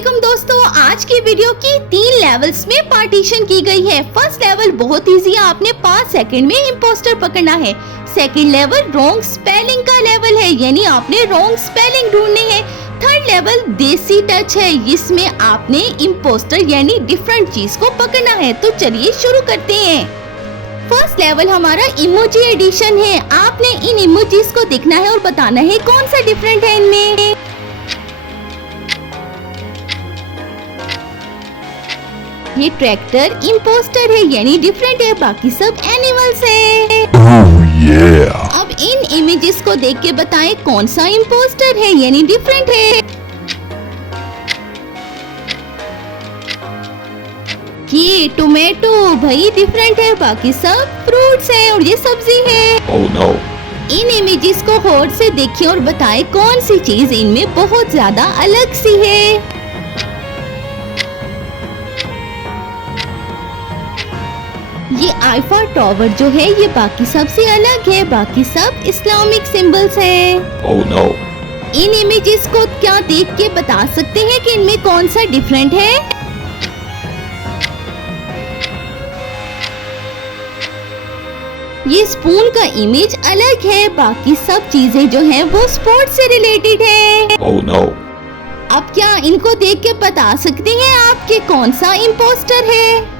अस्सलामुअलैकुम दोस्तों, आज की वीडियो की 3 लेवल्स में पार्टीशन की गई है। फर्स्ट लेवल बहुत इजी है, आपने 5 सेकंड में इम्पोस्टर पकड़ना है। सेकंड लेवल रॉन्ग स्पेलिंग का लेवल है, यानी आपने रॉन्ग स्पेलिंग ढूंढने हैं। थर्ड लेवल देसी टच है, इसमें आपने इम्पोस्टर यानी डिफरेंट चीज को पकड़ना है। तो चलिए शुरू करते हैं। फर्स्ट लेवल हमारा इमोजी एडिशन है। आपने इन इमोजीज को देखना है और बताना है कौन सा डिफरेंट है इनमें। ये ट्रैक्टर इम्पोस्टर है यानी डिफरेंट है, बाकी सब एनिमल्स है। अब इन इमेजेस को देख के बताएं कौन सा इम्पोस्टर है यानी डिफरेंट है। ये टोमेटो भाई डिफरेंट है, बाकी सब फ्रूट्स है और ये सब्जी है। Oh no. इन इमेजेस को गौर से देखिए और बताएं कौन सी चीज इनमें बहुत ज्यादा अलग सी है। ये आईफा टावर जो है ये बाकी सबसे अलग है, बाकी सब इस्लामिक सिंबल्स हैं। Oh no. इन इमेजेस को क्या देख के बता सकते हैं कि इनमें कौन सा डिफरेंट है। ये स्पून का इमेज अलग है, बाकी सब चीजें जो हैं वो स्पोर्ट्स से रिलेटेड है। Oh no. अब क्या इनको देख के बता सकते हैं आपके कौन सा इम्पोस्टर है।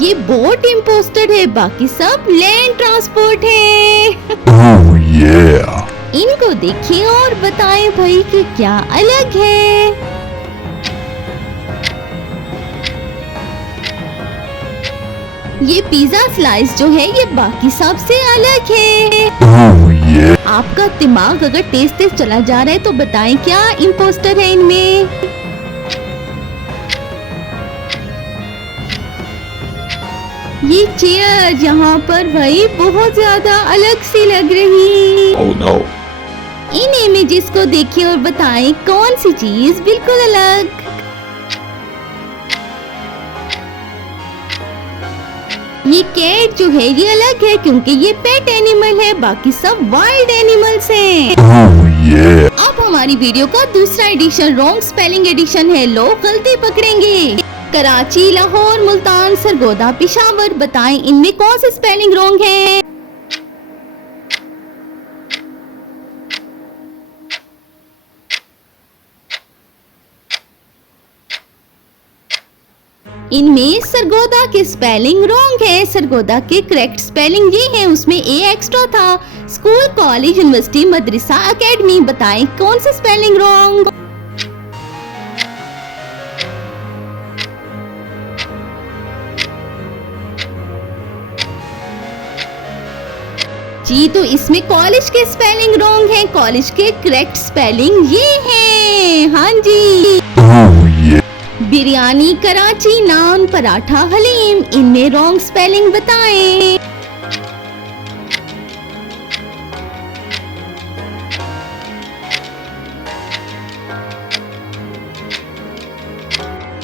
ये बोट इम्पोस्टर है, बाकी सब लैंड ट्रांसपोर्ट है। Oh yeah. इनको देखिए और बताएं भाई कि क्या अलग है। ये पिज्जा स्लाइस जो है ये बाकी सब से अलग है। Oh yeah. आपका दिमाग अगर तेज तेज चला जा रहा है तो बताएं क्या इम्पोस्टर है इनमें। ये चेयर यहाँ पर भाई बहुत ज्यादा अलग सी लग रही। Oh no. इन इमेजेस को देखिए और बताएं कौन सी चीज बिल्कुल अलग। ये कैट जो है ये अलग है क्योंकि ये पेट एनिमल है, बाकी सब वाइल्ड एनिमल्स हैं। Oh yeah. अब हमारी वीडियो का दूसरा एडिशन रॉन्ग स्पेलिंग एडिशन है। लोग गलती पकड़ेंगे। कराची, लाहौर, मुल्तान, सरगोदा, पेशावर, बताएं इनमें कौन सी स्पेलिंग रॉन्ग है। इनमें सरगोदा की स्पेलिंग रॉन्ग है। सरगोदा के करेक्ट स्पेलिंग ये है, उसमें ए एक्स्ट्रा था। स्कूल, कॉलेज, यूनिवर्सिटी, मदरसा, एकेडमी, बताएं कौन सी स्पेलिंग रॉन्ग। जी तो इसमें कॉलेज के स्पेलिंग रॉन्ग है, कॉलेज के करेक्ट स्पेलिंग ये है। हाँ जी। Oh yeah. बिरयानी, कराची, नान, पराठा, हलीम, इनमें रॉन्ग स्पेलिंग बताएं।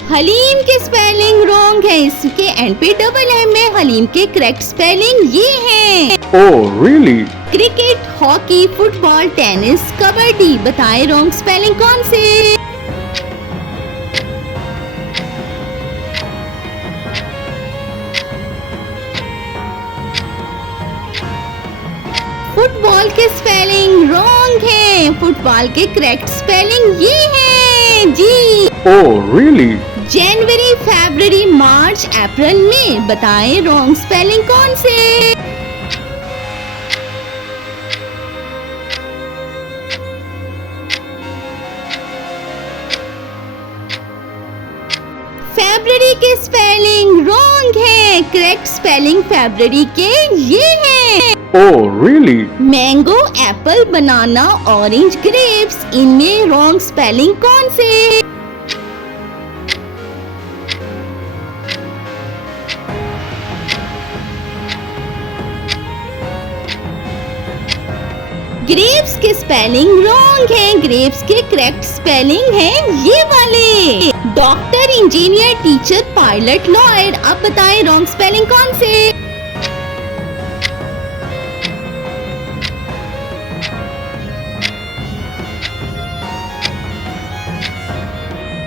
हलीम के स्पेलिंग रॉन्ग है, इसके एंड पे डबल एम है। हलीम के करेक्ट स्पेलिंग ये है। Oh really? Cricket, hockey, football, tennis, kabaddi, बताएं रॉन्ग स्पेलिंग कौन से। फुटबॉल के स्पेलिंग रॉन्ग है, फुटबॉल के करेक्ट स्पेलिंग ये है जी। Oh really? जनवरी, फरवरी, मार्च, अप्रैल में, बताएं रॉन्ग स्पेलिंग कौन से। फरवरी के स्पेलिंग रॉन्ग है, करेक्ट स्पेलिंग फरवरी के ये है। Oh really? मैंगो, एप्पल, बनाना, ऑरेंज, ग्रेप्स, इनमें रॉन्ग स्पेलिंग कौन से। ग्रेप्स के स्पेलिंग रॉन्ग है, ग्रेप्स के करेक्ट स्पेलिंग है ये वाले। Doctor, engineer, teacher, pilot, lawyer, अब बताएं रॉन्ग स्पेलिंग कौन से।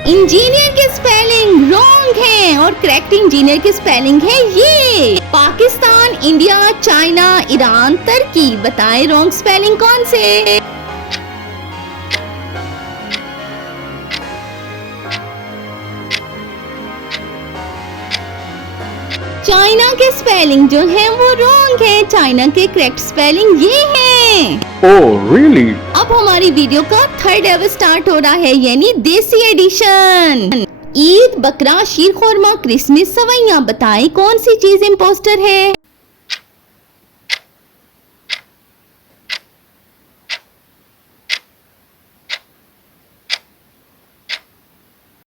इंजीनियर की स्पेलिंग रॉन्ग है और करेक्ट इंजीनियर की स्पेलिंग है ये। पाकिस्तान, इंडिया, चाइना, ईरान, तुर्की, बताएं रॉन्ग स्पेलिंग कौन से? चाइना के स्पेलिंग जो है वो रॉन्ग है। चाइना के करेक्ट स्पेलिंग ये है। Oh, really? अब हमारी वीडियो का थर्ड लेवल स्टार्ट हो रहा है, यानी देसी एडिशन। ईद, बकरा, शीर खुरमा, क्रिसमस, सवैयां, बताएं कौन सी चीज इम्पोस्टर है?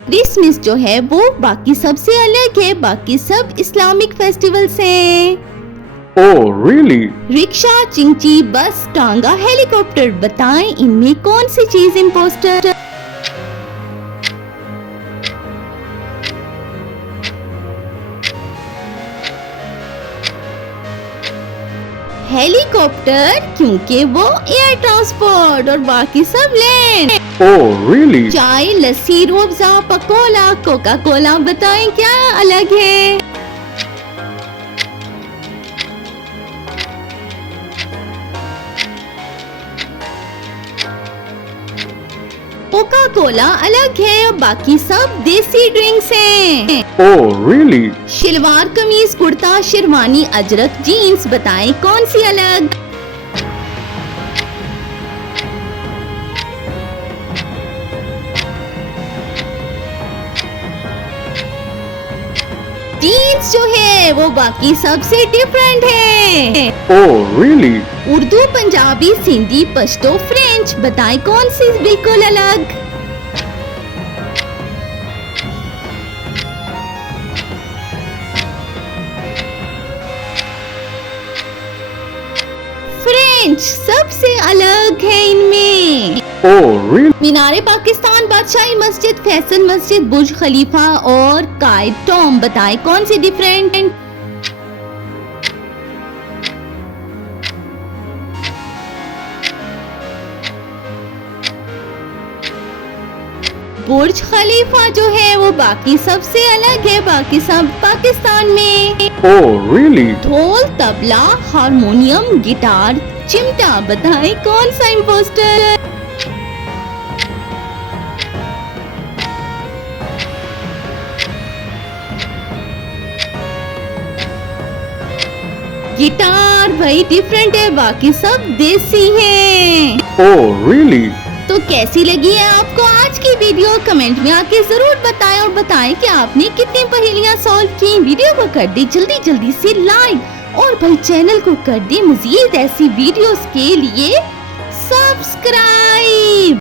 क्रिसमस जो है वो बाकी सबसे अलग है, बाकी सब इस्लामिक फेस्टिवल्स हैं। Oh, really? रिक्शा, चिंची, बस, टांगा, हेलीकॉप्टर, बताएं इनमें कौन सी चीज इम्पोस्टर? हेलीकॉप्टर, क्योंकि वो एयर ट्रांसपोर्ट और बाकी सब लैंड। Oh, really? चाय, लस्सी, रूह अफ़ज़ा, पकोला, कोका कोला, बताएं क्या अलग है? कोका कोला अलग है और बाकी सब देसी ड्रिंक्स हैं। Oh, really? शलवार कमीज, कुर्ता, शेरवानी, अजरक, जीन्स, बताएं कौन सी अलग? जीन्स जो है वो बाकी सबसे डिफरेंट है। Oh, really? Urdu, Punjabi, Sindhi, Pashto, French, बताएं कौन सी बिल्कुल अलग? फ्रेंच सबसे अलग है इनमें। Oh, really? मीनारे पाकिस्तान, बादशाही मस्जिद, फैसल मस्जिद, बुर्ज खलीफा और कायद टॉम, बताएं कौन सी डिफरेंट? बुर्ज खलीफा जो है वो बाकी सबसे अलग है, बाकी सब पाकिस्तान में। Oh, really? ढोल, तबला, हारमोनियम, गिटार, चिमटा, बताएं कौन सा इम्पोस्टर? गिटार भाई डिफरेंट है, बाकी सब देसी हैं। Oh, really? तो कैसी लगी है आपको आज की वीडियो? कमेंट में आके जरूर बताएं और बताएं कि आपने कितनी पहेलियां सॉल्व की। वीडियो को कर दी जल्दी से लाइक और भाई चैनल को कर दी मजीद ऐसी वीडियोस के लिए सब्सक्राइब।